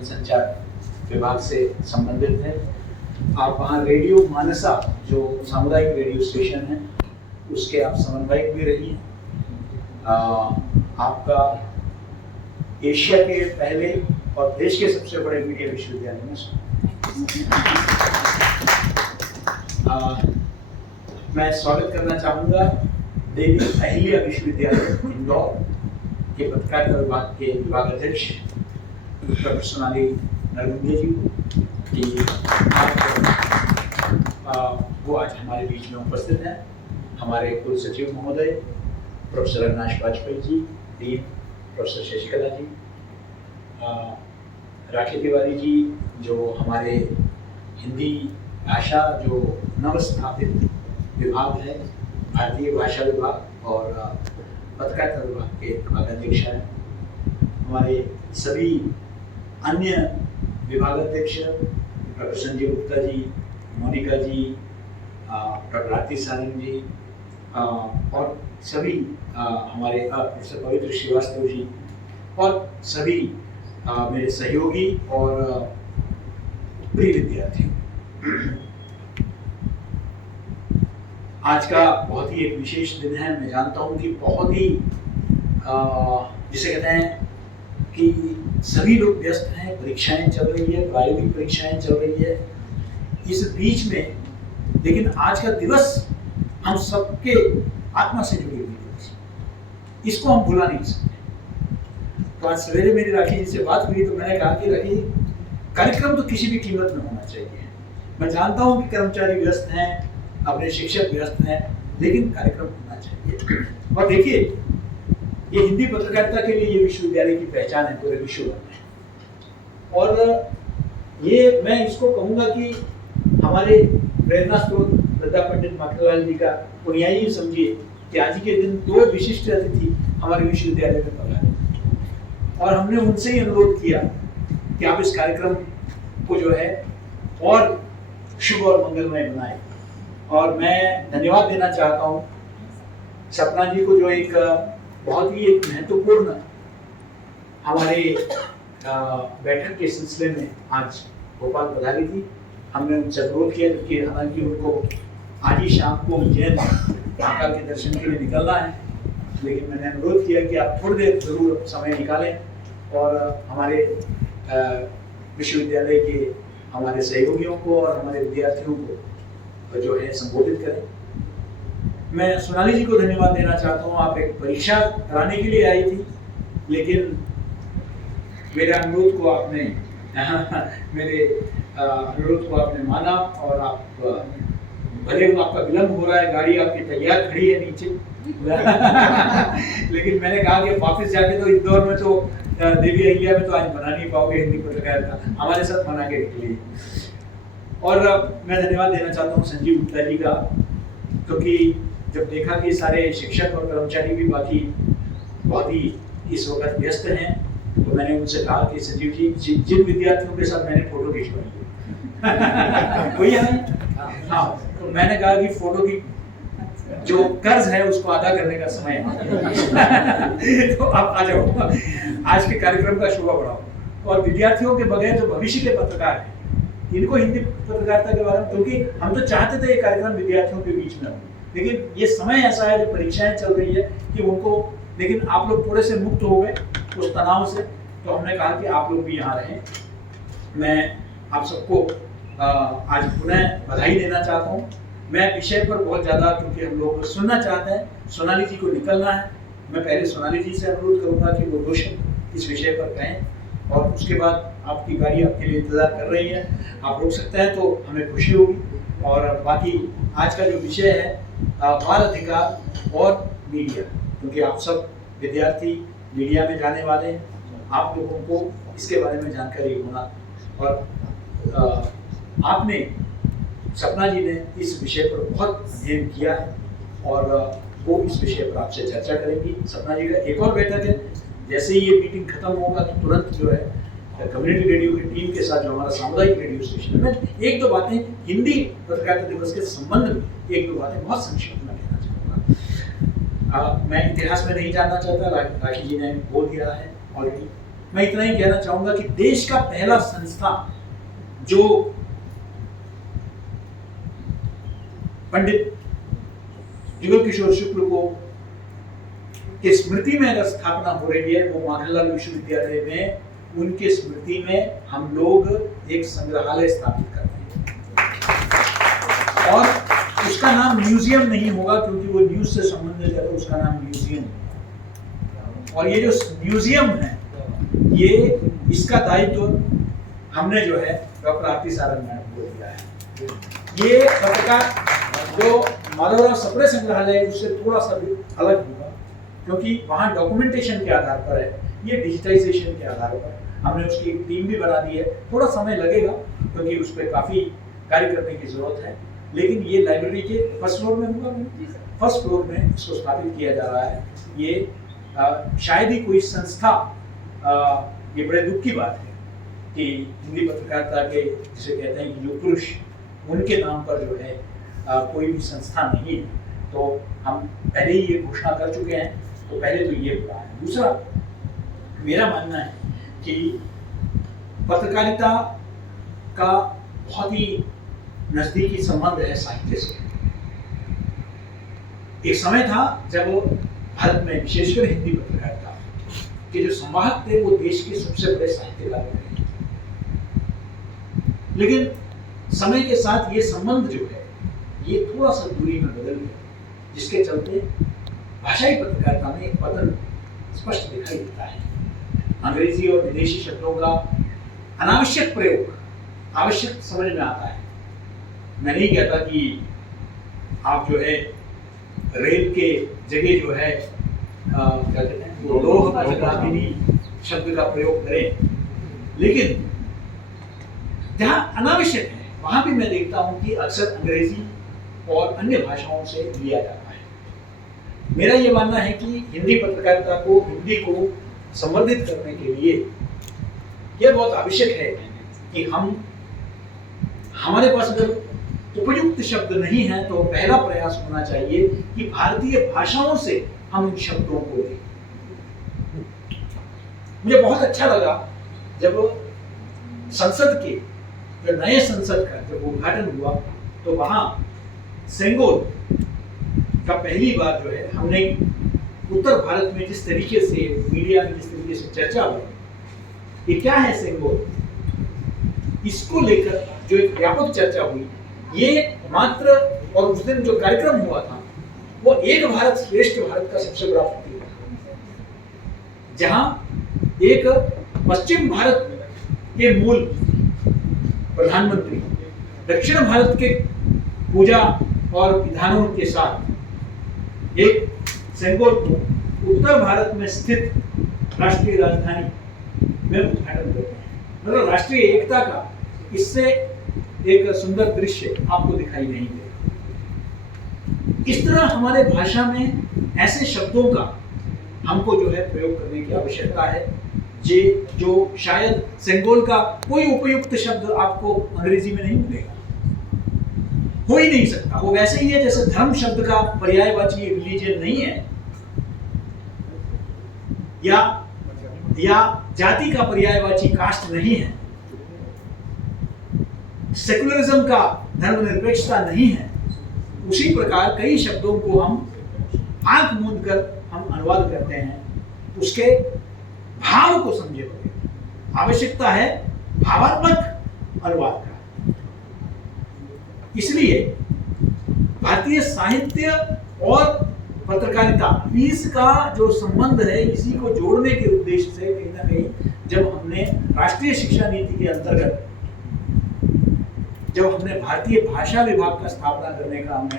जनसंचार विभाग से संबंधित है। आप वहाँ रेडियो मानसा जो सामुदायिक रेडियो स्टेशन है उसके आप समन्वयक भी रही हैं। आपका एशिया के पहले और देश के सबसे बड़े मीडिया विश्वविद्यालय में मैं स्वागत करना चाहूँगा देवी अहिल्या विश्वविद्यालय इंदौर के पत्रकारिता विभाग के विभाग अध्यक्ष प्रोफेसर सोनाली नरगुंदिया जी को कि वो आज हमारे बीच में उपस्थित हैं। हमारे कुल सचिव महोदय professor Avinash Vajpayee ji, dean professor Sasikala जी, राखी तिवारी जी जो हमारे हिंदी भाषा जो नवस्थापित विभाग है, भारतीय भाषा विभाग और पत्रकारिता विभाग के विभागाध्यक्ष हैं। हमारे सभी अन्य विभागाध्यक्ष डॉक्टर संजीव गुप्ता जी, मोनिका जी, डॉक्टर आरती सारंग जी और सभी हमारे प्रोफेसर पवित्र श्रीवास्तव जी और सभी मेरे सहयोगी और प्रिय विद्यार्थी। आज का बहुत ही एक विशेष दिन है। मैं जानता हूँ कि बहुत ही जिसे कहते हैं कि सभी लोग व्यस्त हैं, परीक्षाएं चल रही है, प्रायोगिक परीक्षाएं चल रही है। इस बीच में लेकिन आज का दिवस हम सबके आत्मा से जुड़ी हुई दिवस, इसको हम भुला नहीं सकते। तो आज सवेरे मेरी राखी जी से बात हुई तो मैंने कहा कि राखी कार्यक्रम तो किसी भी कीमत में होना चाहिए। मैं जानता हूँ कि कर्मचारी व्यस्त हैं, अपने शिक्षक व्यस्त हैं, लेकिन कार्यक्रम होना चाहिए। और देखिए ये हिंदी पत्रकारिता के लिए ये विश्वविद्यालय की पहचान है पूरे विश्व भर में। और ये मैं इसको कहूँगा कि हमारे प्रेरणा स्रोत लता पंडित माखनलाल जी का पुण्याई समझिए कि आज के दिन 2 विशिष्ट अतिथि हमारे विश्वविद्यालय में पधारे और हमने उनसे ही अनुरोध किया कि आप इस कार्यक्रम को जो है और शुभ और मंगलमय बनाए। और मैं धन्यवाद देना चाहता हूँ सपना जी को जो एक बहुत ही एक महत्वपूर्ण हमारे बैठक के सिलसिले में आज भोपाल पधारी थी। हमने उनसे अनुरोध किया कि हालांकि उनको आज ही शाम को उज्जैन महाकाल के दर्शन के लिए निकलना है, लेकिन मैंने अनुरोध किया कि आप थोड़ी देर जरूर समय निकालें और हमारे विश्वविद्यालय के हमारे सहयोगियों को और हमारे विद्यार्थियों को जो है संबोधित करें। मैं सोनाली जी को धन्यवाद देना चाहता हूँ। आप एक परीक्षा कराने के लिए आई थी, लेकिन मेरे अनुरोध को आपने मेरे अनुरोध को आपने माना और आप भले आपका विलंब हो रहा है, गाड़ी आपकी तैयार खड़ी है नीचे लेकिन मैंने कहा कि वापस जाके तो इंदौर में तो देवी अहिल्या में तो आज बना नहीं पाओगे हिंदी पत्रकारिता, हमारे साथ बना के निकलिए। और मैं धन्यवाद देना चाहता हूँ संजीव गुप्ता जी का, क्योंकि जब देखा कि सारे शिक्षक और कर्मचारी भी बाकी बहुत ही इस वक्त व्यस्त हैं, तो मैंने उनसे कहा कि संजीव जी जिन विद्यार्थियों के साथ मैंने फोटो खिंचवाई कोई है हाँ, तो मैंने कहा कि फोटो की जो कर्ज है उसको अदा करने का समय है तो आप आ जाओ, आज के कार्यक्रम का शोभा बढ़ाओ। और विद्यार्थियों के बगैर जो भविष्य के पत्रकार हैं इनको हिंदी पत्रकारिता के बारे में, क्योंकि हम तो चाहते थे ये कार्यक्रम विद्यार्थियों के बीच में हो, लेकिन ये समय ऐसा है जो परीक्षाएं चल रही है कि उनको, लेकिन आप लोग थोड़े से मुक्त हो गए उस तनाव से, तो हमने कहा कि आप लोग भी यहाँ रहें। मैं आप सबको आज पुनः बधाई देना चाहता हूँ। मैं विषय पर बहुत ज़्यादा, क्योंकि हम लोग सुनना चाहते हैं, सोनाली जी को निकलना है, मैं पहले सोनाली जी से अनुरोध करूँगा कि वो 2 शब्द इस विषय पर कहें और उसके बाद आपकी गाड़ी आपके लिए इंतजार कर रही है, आप रोक सकते हैं तो हमें खुशी होगी। और बाकी आज का जो विषय है बाल अधिकार और मीडिया, क्योंकि आप सब विद्यार्थी मीडिया में जाने वाले हैं, आप लोगों को इसके बारे में जानकारी होना, और आपने सपना जी ने इस विषय पर बहुत अध्ययन किया है और वो इस विषय पर आपसे चर्चा करेंगी। सपना जी का एक और बैठक है, जैसे ही ये मीटिंग खत्म होगा तो तुरंत जो है कम्युनिटी रेडियो की टीम के साथ जो हमारा सामुदायिक रेडियो स्टेशन है, एक दो बातें हिंदी पत्रकारिता दिवस के संबंध में, एक दो बातें बहुत संक्षिप्त में कहना चाहूँगा। मैं इतिहास में नहीं जानना चाहता, राखी जी ने बोल दिया है ऑलरेडी। मैं इतना ही कहना चाहूंगा कि देश का पहला संस्था जो पंडित जुगल किशोर शुक्ल को की स्मृति में अगर स्थापना हो रही है, वो माखनलाल विश्वविद्यालय में उनके स्मृति में हम लोग एक संग्रहालय स्थापित कर रहे हैं। और उसका नाम म्यूजियम नहीं होगा, क्योंकि वो न्यूज से संबंधित है, तो उसका नाम म्यूजियम है। और ये जो म्यूजियम है, ये इसका दायित्व हमने जो है डॉक्टर आरती सारंग मैडम को दिया है। ये पत्रकार जो माधवराव सप्रे संग्रहालय है, उससे थोड़ा सा भी अलग होगा, क्योंकि वहाँ डॉक्यूमेंटेशन के आधार पर है, ये डिजिटाइजेशन के आधार पर। हमने उसकी एक टीम भी बना दी है, थोड़ा समय लगेगा क्योंकि उस पर काफ़ी कार्य करने की जरूरत है, लेकिन ये लाइब्रेरी के फर्स्ट फ्लोर में होगा, फर्स्ट फ्लोर में इसको स्थापित किया जा रहा है। ये शायद ही कोई संस्था, ये बड़े दुख की बात है कि हिंदी पत्रकारिता के जिसे कहते हैं युग पुरुष, उनके नाम पर जो है कोई भी संस्था नहीं है। तो हम पहले ही ये घोषणा कर चुके हैं, तो पहले तो ये हुआ है। दूसरा, मेरा मानना है कि पत्रकारिता का बहुत ही नजदीकी संबंध है साहित्य से। एक समय था जब भारत में, विशेषकर हिंदी पत्रकारिता के जो संवाहक थे, वो देश के सबसे बड़े साहित्यकार थे। लेकिन समय के साथ ये संबंध जो है, ये थोड़ा सा दूरी में बदल गया, जिसके चलते भाषाई पत्रकारिता में एक पतन स्पष्ट दिखाई देता है। अंग्रेजी और विदेशी शब्दों का अनावश्यक प्रयोग आवश्यक समझ में आता है। मैं नहीं कहता कि आप जो है रेल के जगह जो है क्या कहते हैं, लोह प्रतिगामिनी शब्द का प्रयोग करें, लेकिन जहाँ अनावश्यक है वहाँ भी मैं देखता हूँ कि अक्सर अंग्रेजी और अन्य भाषाओं से लिया जाता है। मेरा ये मानना है कि हिंदी पत्रकारिता को, हिंदी को संवर्धित करने के लिए यह बहुत आवश्यक है कि हमारे पास अगर उपयुक्त शब्द नहीं है, तो पहला प्रयास होना चाहिए कि भारतीय भाषाओं से हम इन शब्दों को लें। मुझे बहुत अच्छा लगा जब संसद के, जो नए संसद का जब उद्घाटन हुआ, तो वहां सेंगोल का पहली बार जो है हमने उत्तर भारत में जिस तरीके से मीडिया में जिस तरीके से चर्चा हुई, ये क्या है सेंगोल, इसको लेकर जो एक व्यापक चर्चा हुई, ये मात्र, और उस दिन जो कार्यक्रम हुआ था वो एक भारत श्रेष्ठ भारत का सबसे बड़ा प्रतीक था, जहां एक पश्चिम भारत के मूल प्रधानमंत्री दक्षिण भारत के पूजा और विधानों के साथ एक सेंगोल को उत्तर भारत में स्थित राष्ट्रीय राजधानी में उद्घाटन करते हैं। मतलब राष्ट्रीय एकता का इससे एक सुंदर दृश्य आपको दिखाई नहीं देगा। इस तरह हमारे भाषा में ऐसे शब्दों का हमको जो है प्रयोग करने की आवश्यकता है, जो शायद सेंगोल का कोई उपयुक्त शब्द आपको अंग्रेजी में नहीं मिलेगा, हो ही नहीं सकता। वो वैसे ही है जैसे धर्म शब्द का पर्यायवाची रिलीजन नहीं है, या जाति का पर्यायवाची कास्ट नहीं है, सेकुलरिज्म का धर्मनिरपेक्षता नहीं है। उसी प्रकार कई शब्दों को हम आंख मूंद कर हम अनुवाद करते हैं, उसके भाव को समझे हुए। आवश्यकता है भावात्मक अनुवाद का। इसलिए भारतीय साहित्य और पत्रकारिता, इसका जो संबंध है, इसी को जोड़ने के उद्देश्य से कहीं ना कहीं जब हमने राष्ट्रीय शिक्षा नीति के अंतर्गत जब हमने भारतीय भाषा विभाग का स्थापना करने का हमने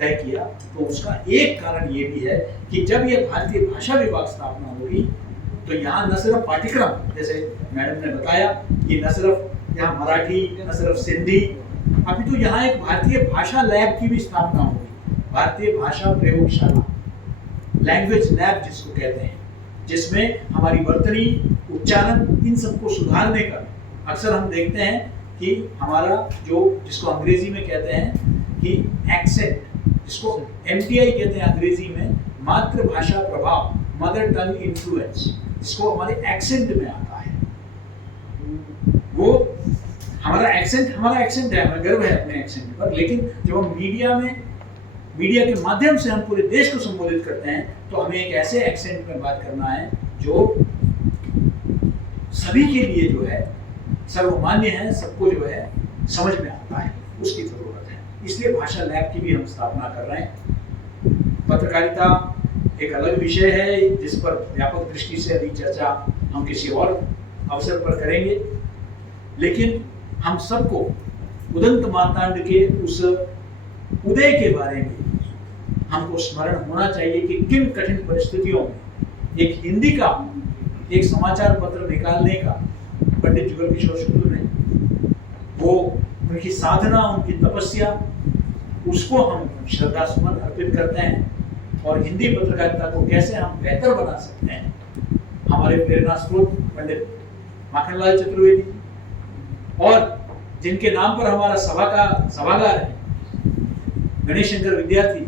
तय किया, तो उसका एक कारण ये भी है कि जब ये भारतीय भाषा विभाग स्थापना होगी, तो यहाँ न सिर्फ पाठ्यक्रम, जैसे मैडम ने बताया कि न सिर्फ यहाँ मराठी, न सिर्फ सिंधी, अभी तो यहाँ एक भारतीय भाषा लैब की भी स्थापना होगी, भारतीय भाषा प्रयोगशाला, लैंग्वेज लैब जिसको कहते हैं, जिसमें हमारी वर्तनी, उच्चारण, इन सबको सुधारने का अक्सर हम देखते हैं कि हमारा जिसको अंग्रेजी में कहते हैं कि एक्सेंट, जिसको MTI कहते हैं अंग्रेजी में, मातृभाषा प्रभाव, मदर टंग इन्फ्लुएंस, जिसको हमारे एक्सेंट में आता है। वो हमारा एक्सेंट है, हमें गर्व है अपने एक्सेंट पर, लेकिन जब हम मीडिया के माध्यम से हम पूरे देश को संबोधित करते हैं तो हमें एक ऐसे एक्सेंट में बात करना है जो सभी के लिए जो है सर्वमान्य है, सबको जो है समझ में आता है, उसकी जरूरत है। इसलिए भाषा लैब की भी हम स्थापना कर रहे हैं। पत्रकारिता एक अलग विषय है जिस पर व्यापक दृष्टि से अभी चर्चा हम किसी और अवसर पर करेंगे, लेकिन हम सबको उदंत मार्तांड के उस उदय के बारे में हमको स्मरण होना चाहिए कि किन कठिन परिस्थितियों में एक हिंदी का एक समाचार पत्र निकालने का पंडित जुगल किशोर शुक्ल ने वो उनकी साधना, उनकी तपस्या, उसको हम श्रद्धासुमन अर्पित करते हैं। और हिंदी पत्रकारिता को कैसे हम बेहतर बना सकते हैं, हमारे प्रेरणा स्रोत पंडित माखनलाल चतुर्वेदी और जिनके नाम पर हमारा सभागार है, गणेश शंकर विद्यार्थी,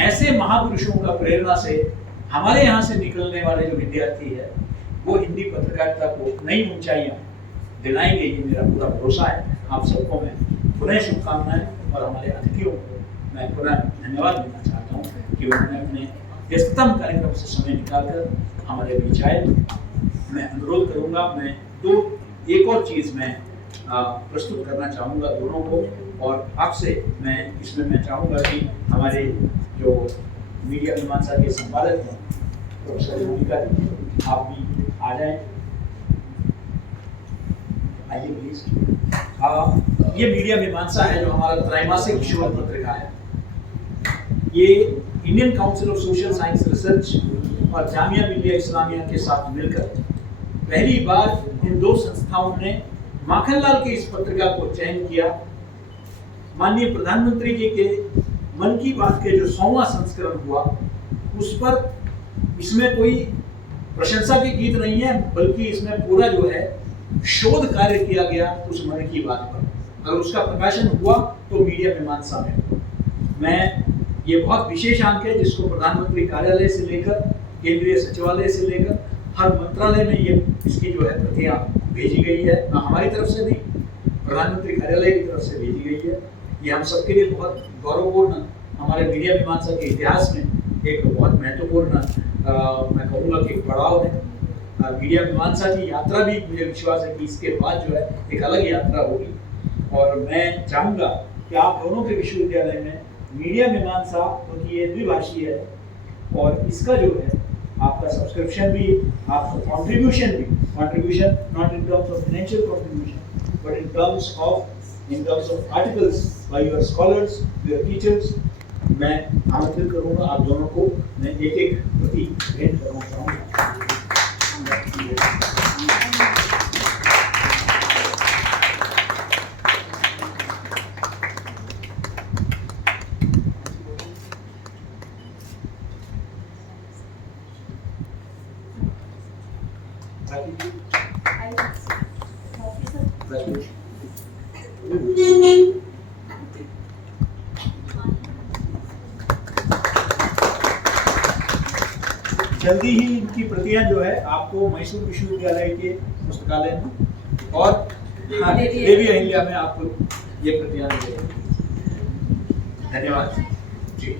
ऐसे महापुरुषों का प्रेरणा से हमारे यहाँ से निकलने वाले जो विद्यार्थी है वो हिंदी पत्रकारिता को नई ऊंचाइयां दिलाएंगे, ये मेरा पूरा भरोसा है। आप सबको मैं पुनः शुभकामनाएं और हमारे अतिथियों को मैं पुनः धन्यवाद देना चाहता हूँ कि उन्होंने अपने व्यस्ततम कार्यक्रम से समय निकालकर हमारे बीच आए। मैं अनुरोध करूँगा, मैं एक और चीज़ मैं प्रस्तुत करना चाहूँगा दोनों को, और आपसे मैं चाहूँगा कि हमारे जो मीडिया मीमांसा के संपादक हैं प्रोफेसर मोनिका जी, आप भी आ जाएं, आइए प्लीज। ये मीडिया मीमांसा है जो हमारा त्रैमासिक शोध पत्रिका है। ये Indian council of social science research और जामिया मिलिया इस्लामिया के साथ मिलकर पहली बार इन दो संस्थाओं ने माखनलाल की इस पत्रिका को चयन किया। माननीय प्रधानमंत्री जी के मन की बात के जो 100वां संस्करण हुआ उस पर इसमें कोई प्रशंसा के गीत नहीं है, बल्कि इसमें पूरा जो है शोध कार्य किया गया उस मन की बात पर। अगर उसका प्रकाशन हुआ तो मीडिया मीमांसा में मैं ये बहुत विशेष अंक है जिसको प्रधानमंत्री कार्यालय से लेकर केंद्रीय सचिवालय से लेकर हर मंत्रालय में ये इसकी जो है प्रतियां भेजी गई है। हमारी तरफ से नहीं, प्रधानमंत्री कार्यालय की तरफ से भेजी गई है। ये हम सबके लिए बहुत गौरवपूर्ण, हमारे मीडिया मीमांसा के इतिहास में एक बहुत महत्वपूर्ण मैं कहूँगा कि पड़ाव है। मीडिया मीमांसा की यात्रा भी मुझे विश्वास है कि इसके बाद जो है एक अलग यात्रा होगी। और मैं चाहूँगा कि आप दोनों के विश्वविद्यालय में मीडिया मीमांसा, क्योंकि ये द्विभाषी है और इसका जो है आपका सब्सक्रिप्शन भी, आपका contribution not in terms of financial contribution but in terms of articles by your scholars, your teachers, मैं आमंत्रित करूँगा आप दोनों को, मैं एक प्रति भेंट करना चाहूँगा। जल्दी ही इनकी प्रतियां जो है आपको मैसूर विश्वविद्यालय के पुस्तकालय में और देवी अहिल्या में आपको ये प्रतियां मिलेंगी। धन्यवाद जी।